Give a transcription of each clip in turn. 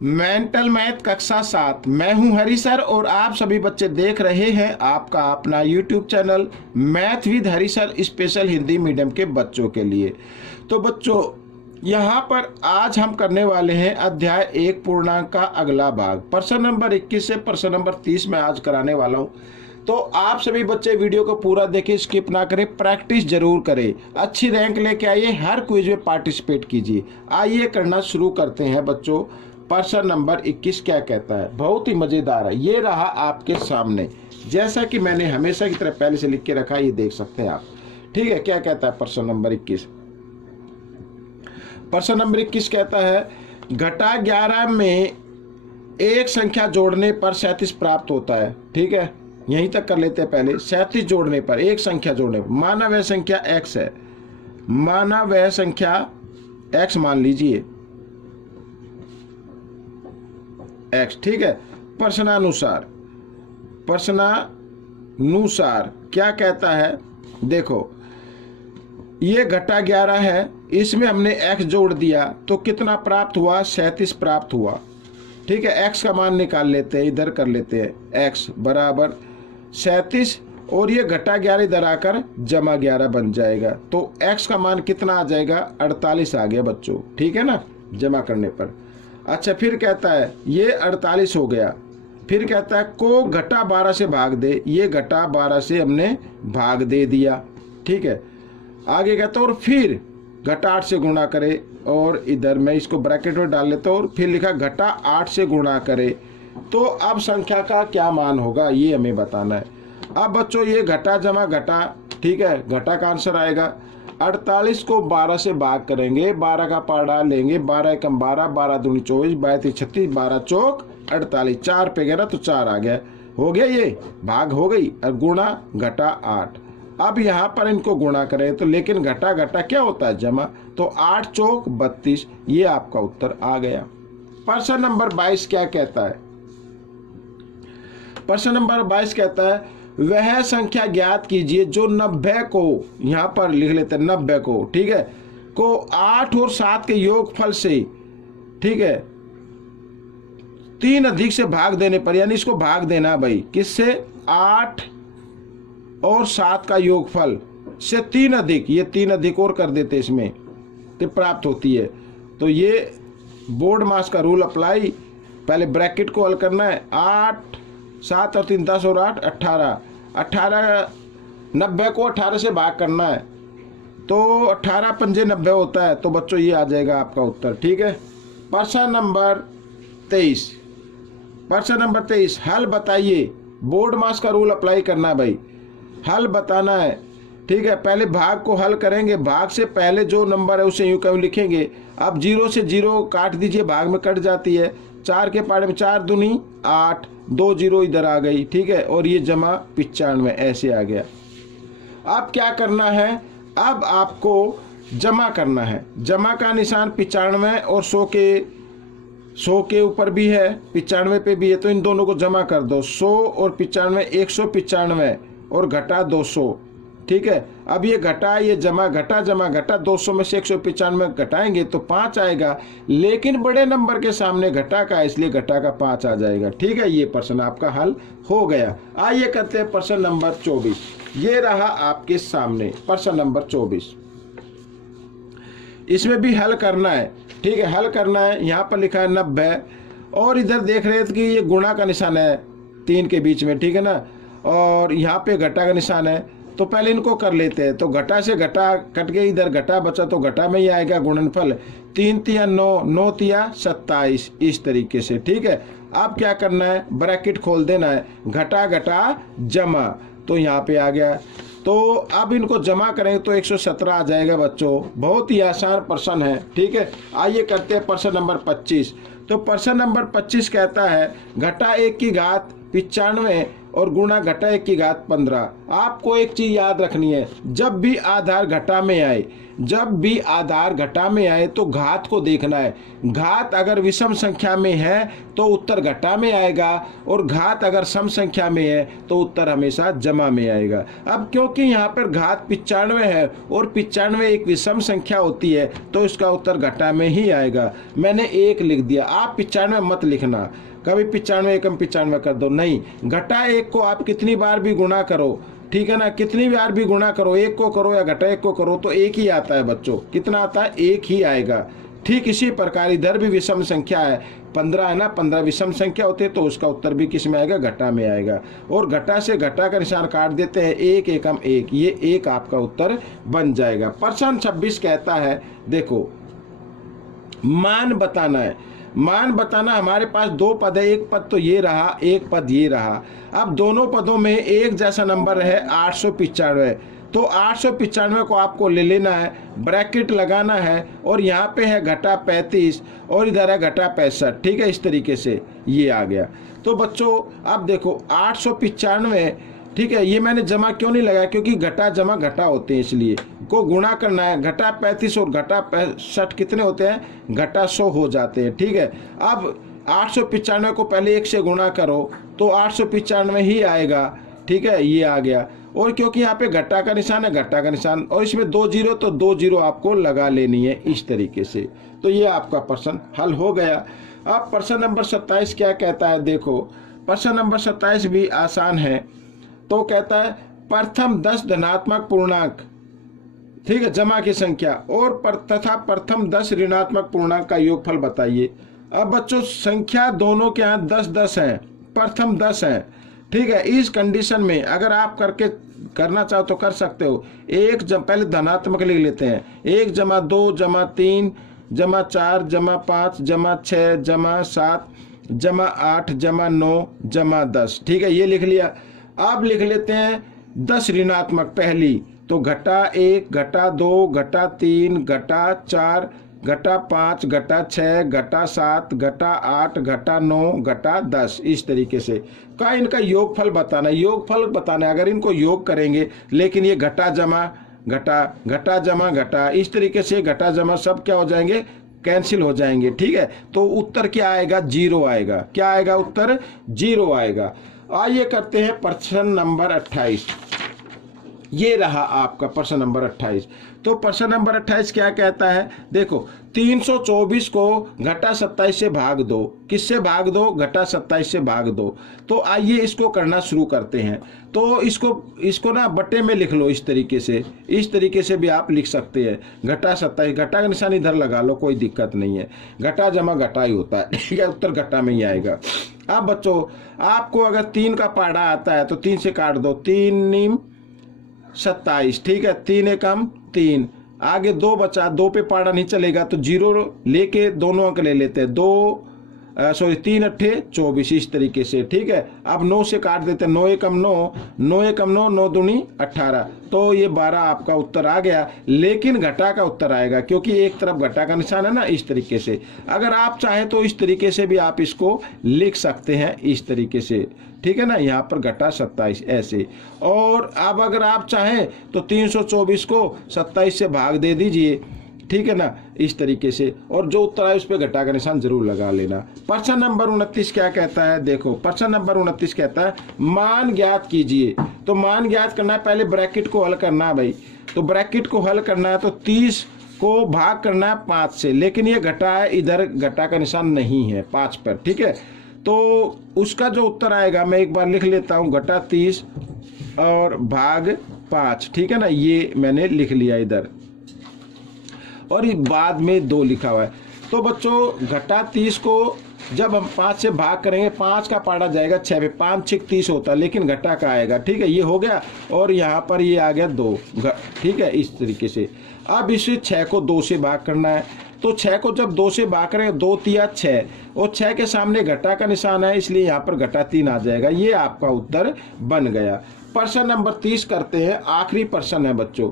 Mental math कक्षा 7। मैं हूं हरी सर और आप सभी बच्चे देख रहे हैं आपका अपना YouTube channel math with Hari sir special Hindi medium के बच्चों के लिए। तो बच्चों, यहाँ पर आज हम करने वाले हैं अध्याय 1 पूर्णांक का अगला भाग। प्रश्न नंबर 21 से प्रश्न नंबर 30 में आज कराने वाला हूँ। तो आप सभी बच्चे वीडियो को पूरा देखें, स्किप ना करें, प्रैक्टिस जरूर करें, अच्छी रैंक लेके आइए, हर क्विज में पार्टिसिपेट कीजिए। आइए करना शुरू करते हैं बच्चों। प्रश्न नंबर 21 क्या कहता है, बहुत ही मजेदार है। ये रहा आपके सामने, जैसा कि मैंने हमेशा की तरह पहले से लिख के रखा है, ये देख सकते हैं आप। ठीक है, क्या कहता है प्रश्न नंबर 21। प्रश्न नंबर 21 कहता है घटा 11 में एक संख्या जोड़ने पर 37 प्राप्त होता है। ठीक है, यहीं तक कर लेते हैं पहले। 37 जोड़ने पर, एक संख्या जोड़ने पर, माना वह संख्या x है, माना वह संख्या x मान लीजिए x। ठीक है, प्रश्नानुसार क्या कहता है, देखो ये घटा 11 है, इसमें हमने x जोड़ दिया तो कितना प्राप्त हुआ, 37 प्राप्त हुआ। ठीक है, x का मान निकाल लेते हैं, इधर कर लेते हैं, x बराबर 37 और ये घटा 11 इधर आकर जमा 11 बन जाएगा। तो x का मान कितना आ जाएगा, 48 आ गया बच्चों। ठीक है ना, जमा करने पर। अच्छा, फिर कहता है ये 48 हो गया। फिर कहता है को घटा 12 से भाग दे, ये घटा 12 से हमने भाग दे दिया। ठीक है, आगे कहता है और फिर घटा 8 से गुणा करे, और इधर मैं इसको ब्रैकेट में डाल लेता हूँ, और फिर लिखा घटा 8 से गुणा करे। तो अब संख्या का क्या मान होगा ये हमें बताना है। अब बच्चों ये घटा जमा घटा, ठीक है, घटा का आंसर आएगा 48 को 12 से भाग करेंगे, 12 का पारा लेंगे, 12 एकम 12, 12 दूनी 24, 32 36, 12 चौक 48, 4 पे गया ना तो 4 आ गया, हो गया, ये भाग हो गई। और गुणा घटा 8। अब यहाँ पर इनको गुणा करें तो, लेकिन घटा घटा क्या होता है, जमा, तो 8 चौक 32, ये आपका उत्तर आ गया। प्रश्न नंबर 22 क्या कहता है, प्रश्न नंबर 22 कहता है वह संख्या ज्ञात कीजिए जो 90 को, यहां पर लिख लेते हैं 90 को, ठीक है, को 8 और 7 के योगफल से, ठीक है, 3 अधिक से भाग देने पर, यानी इसको भाग देना भाई, किससे, 8 और 7 का योगफल से 3 अधिक, ये 3 अधिक और कर देते इसमें, तो प्राप्त होती है। तो ये बोर्ड मास का रूल अप्लाई, पहले ब्रैकेट को हल करना है, 8 7 और 3 10 और 8 18, 90 को 18 से भाग करना है, तो 18 पंजे 90 होता है। तो बच्चों ये आ जाएगा आपका उत्तर। ठीक है, प्रश्न नंबर 23, प्रश्न नंबर 23 हल बताइए, बोर्ड मास का रूल अप्लाई करना है भाई, हल बताना है। ठीक है, पहले भाग को हल करेंगे, भाग से पहले जो नंबर है उसे यूं क्यों लिखेंगे। अब 0 से 0 काट दीजिए, भाग में कट जाती है, 4 के पारे में 4 दूनी 8, 2 0 इधर आ गई। ठीक है, और ये जमा 95 ऐसे आ गया। अब क्या करना है, अब आपको जमा करना है, जमा का निशान 95 और 100 के ऊपर भी है, 95 पे भी है, तो इन दोनों को जमा कर दो, 100 और 95 195 और घटा 200। ठीक है, अब ये घटा, ये जमा घटा, जमा घटा, 200 में से 195 घटाएंगे तो 5 आएगा, लेकिन बड़े नंबर के सामने घटा का, इसलिए घटा का 5 आ जाएगा। ठीक है, ये प्रश्न आपका हल हो गया। आइए करते हैं प्रश्न नंबर 24। ये रहा आपके सामने प्रश्न नंबर 24, इसमें भी हल करना है। ठीक है, हल करना है, यहाँ पर लिखा है 90 और इधर देख रहे थे कि ये गुणा का निशान है 3 के बीच में, ठीक है ना, और यहाँ पे घटा का निशान है, तो पहले इनको कर लेते हैं। तो घटा से घटा कट गई, इधर घटा बचा तो घटा में ही आएगा गुणनफल, 3 तिया 9, 9 तिया 27, इस तरीके से। ठीक है, अब क्या करना है, ब्रैकेट खोल देना है, घटा घटा जमा, तो यहाँ पे आ गया। तो अब इनको जमा करेंगे तो 117 आ जाएगा बच्चों, बहुत ही आसान प्रश्न है। ठीक है, आइए करते हैं प्रश्न नंबर 25। तो प्रश्न नंबर 25 कहता है घटा 1 की घात 95 और गुणा घटा 1 की घात 15। आपको एक चीज याद रखनी है, जब भी आधार घटा में आए, जब भी आधार घटा में आए तो घात को देखना है। घात अगर विषम संख्या में है तो उत्तर घटा में आएगा, और घात अगर सम संख्या में है तो उत्तर हमेशा जमा में आएगा। अब क्योंकि यहाँ पर घात 95 है और 95 एक विषम संख्या होती है तो इसका उत्तर घटा में ही आएगा। मैंने 1 लिख दिया, आप 95 मत लिखना, कभी 95 एकम 95 कर दो, नहीं। घटा 1 को आप कितनी बार भी गुणा करो, ठीक है ना, कितनी बार भी गुणा करो, 1 को करो या घटा 1 को करो तो 1 ही आता है बच्चों। कितना आता है? 1 ही आएगा। ठीक इसी प्रकार इधर भी विषम संख्या है, 15 है ना, 15 विषम संख्या होती है तो उसका उत्तर भी किस में आएगा? घटा में आएगा। और घटा से घटा का निशान काट देते हैं, 1 एकम 1, ये 1 आपका उत्तर बन जाएगा। प्रश्न 26 कहता है, देखो मान बताना है। मान बताना, हमारे पास 2 पद है, एक पद तो ये रहा, एक पद ये रहा। अब दोनों पदों में एक जैसा नंबर है 895, तो 895 को आपको ले लेना है, ब्रैकेट लगाना है, और यहाँ पे है घटा 35 और इधर है घटा 65। ठीक है, इस तरीके से ये आ गया। तो बच्चों अब देखो 895, ठीक है, ये मैंने जमा क्यों नहीं लगाया? क्योंकि घटा जमा घटा होते हैं, इसलिए को गुणा करना है। घटा 35 और घटा 65 कितने होते हैं? घटा 100 हो जाते हैं। ठीक है, अब 895 को पहले 1 से गुणा करो तो 895 ही आएगा। ठीक है, ये आ गया। और क्योंकि यहाँ पे घटा का निशान है, घटा का निशान, और इसमें 2 जीरो तो 2 जीरो आपको लगा लेनी है इस तरीके से। तो ये आपका प्रश्न हल हो गया। अब प्रश्न नंबर 27 क्या कहता है? देखो प्रश्न नंबर 27 भी आसान है। तो कहता है प्रथम 10 धनात्मक पूर्णांक, ठीक है, जमा की संख्या और तथा प्रथम 10 ऋणात्मक पूर्णांक का योगफल बताइए। अब बच्चों संख्या दोनों के यहाँ 10-10 है, प्रथम 10 है। ठीक है, इस कंडीशन में अगर आप करना चाहो तो कर सकते हो। पहले धनात्मक लिख लेते हैं, 1 जमा 2 जमा 3 जमा 4 जमा 5 जमा 6 जमा 7 जमा 8 जमा 9 जमा 10। ठीक है, ये लिख लिया। अब लिख लेते हैं 10 ऋणात्मक पहली, तो घटा 1 घटा 2 घटा 3 घटा 4 घटा 5 घटा 6 घटा 7 घटा 8 घटा 9 घटा 10, इस तरीके से का इनका योगफल बताना है। योगफल बताना है, अगर इनको योग करेंगे, लेकिन ये घटा जमा घटा, घटा जमा घटा, इस तरीके से घटा जमा सब क्या हो जाएंगे? कैंसिल हो जाएंगे। ठीक है, तो उत्तर क्या आएगा? 0 आएगा। क्या आएगा? उत्तर 0 आएगा। आइए करते हैं प्रश्न नंबर 28। ये रहा आपका प्रश्न नंबर 28। तो प्रश्न नंबर 28 क्या कहता है? देखो 324 को घटा 27 से भाग दो। किससे भाग दो? घटा 27 से भाग दो। तो आइए इसको करना शुरू करते हैं। तो इसको ना बटे में लिख लो, इस तरीके से भी आप लिख सकते हैं। घटा 27, घटा का निशान इधर लगा लो, कोई दिक्कत नहीं है। घटा जमा घटा ही होता है। ठीक है, उत्तर घटा में ही आएगा। अब बच्चों आपको अगर 3 का पहाड़ा आता है तो 3 से काट दो, 3 नीम 27। ठीक है, 3 एकम 3, आगे 2 बचा, 2 पे पाड़ा नहीं चलेगा तो 0 लेके दोनों अंक ले लेते हैं। 3 अट्ठे 24, इस तरीके से। ठीक है, अब 9 से काट देते हैं, 9 एकम 9, 9 एकम 9, 9 दूनी 18, तो ये 12 आपका उत्तर आ गया। लेकिन घटा का उत्तर आएगा क्योंकि एक तरफ घटा का निशान है ना, इस तरीके से। अगर आप चाहें तो इस तरीके से भी आप इसको लिख सकते हैं, इस तरीके से। ठीक है ना, यहाँ पर घटा 27 ऐसे। और अब अगर आप चाहें तो 324 को 27 से भाग दे दीजिए। ठीक है ना, इस तरीके से, और जो उत्तर आए उस पर घटा का निशान जरूर लगा लेना। प्रश्न नंबर 29 क्या कहता है? देखो प्रश्न नंबर 29 कहता है मान ज्ञात कीजिए। तो मान ज्ञात करना है, पहले ब्रैकेट को हल करना है भाई। तो ब्रैकेट को हल करना है तो 30 को भाग करना है 5 से, लेकिन ये घटा है, इधर घटा का निशान नहीं है 5 पर। ठीक है, तो उसका जो उत्तर आएगा मैं एक बार लिख लेता हूँ, घटा 30 और भाग 5। ठीक है ना, ये मैंने लिख लिया इधर, और ये बाद में 2 लिखा हुआ है। तो बच्चों घटा 30 को जब हम 5 से भाग करेंगे, 5 का पाड़ा जाएगा 6 पे, 5 6 30 होता है, लेकिन घटा का आएगा। ठीक है, ये हो गया, और यहाँ पर ये आ गया 2। ठीक है, इस तरीके से। अब इसे 6 को 2 से भाग करना है, तो 6 को जब 2 से भाग करेंगे, 2 तिया 6, और 6 के सामने घटा का निशान है, इसलिए यहाँ पर घटा 3 आ जाएगा। ये आपका उत्तर बन गया। प्रश्न नंबर 30 करते हैं, आखिरी प्रश्न है बच्चों।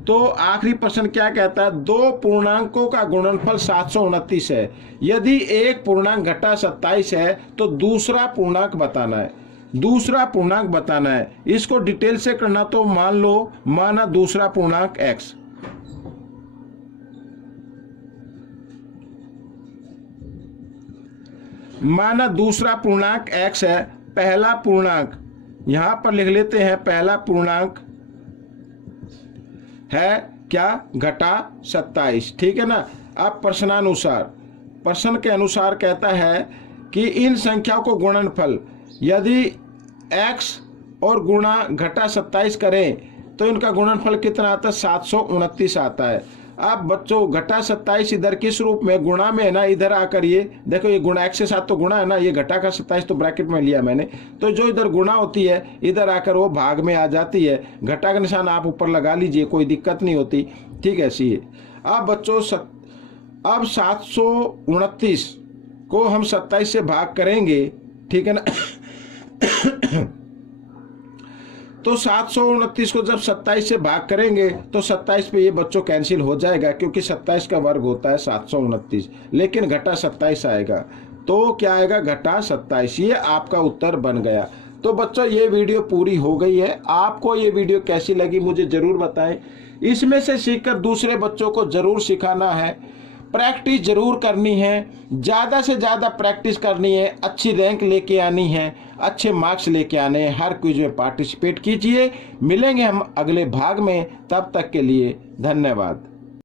तो आखिरी प्रश्न क्या कहता है? 2 पूर्णांकों का गुणनफल 729 है। यदि एक पूर्णांक घटा 27 है तो दूसरा पूर्णांक बताना है। दूसरा पूर्णांक बताना है। इसको डिटेल से करना तो मान लो माना दूसरा पूर्णांक x, माना दूसरा पूर्णांक x है। पहला पूर्णांक यहां पर लिख लेते हैं, पहला पूर्णांक है क्या, घटा 27, ठीक है ना। अब प्रश्न के अनुसार कहता है कि इन संख्याओं को गुणनफल यदि x और गुणा घटा 27 करें तो इनका गुणनफल कितना आता है, 729 आता है। अब बच्चों घटा 27 इधर किस रूप में, गुणा में है ना, इधर आकर ये देखो, ये गुणा x के साथ तो गुणा है ना, ये घटा का 27 तो ब्रैकेट में लिया मैंने, तो जो इधर गुणा होती है इधर आकर वो भाग में आ जाती है। घटा का निशान आप ऊपर लगा लीजिए, कोई दिक्कत नहीं होती, ठीक है। ऐसी है। अब बच्चों अब 729 को हम 27 से भाग करेंगे, ठीक है ना। तो 729 को जब 27 से भाग करेंगे तो 27 पे ये बच्चों कैंसिल हो जाएगा, क्योंकि 27 का वर्ग होता है 729, लेकिन घटा 27 आएगा, तो क्या आएगा, घटा 27। ये आपका उत्तर बन गया। तो बच्चों ये वीडियो पूरी हो गई है। आपको ये वीडियो कैसी लगी मुझे जरूर बताएं। इसमें से सीखकर दूसरे बच्चों को जरूर सिखाना है, प्रैक्टिस जरूर करनी है, ज़्यादा से ज़्यादा प्रैक्टिस करनी है, अच्छी रैंक लेके आनी है, अच्छे मार्क्स लेके आने हैं, हर क्विज में पार्टिसिपेट कीजिए। मिलेंगे हम अगले भाग में, तब तक के लिए धन्यवाद।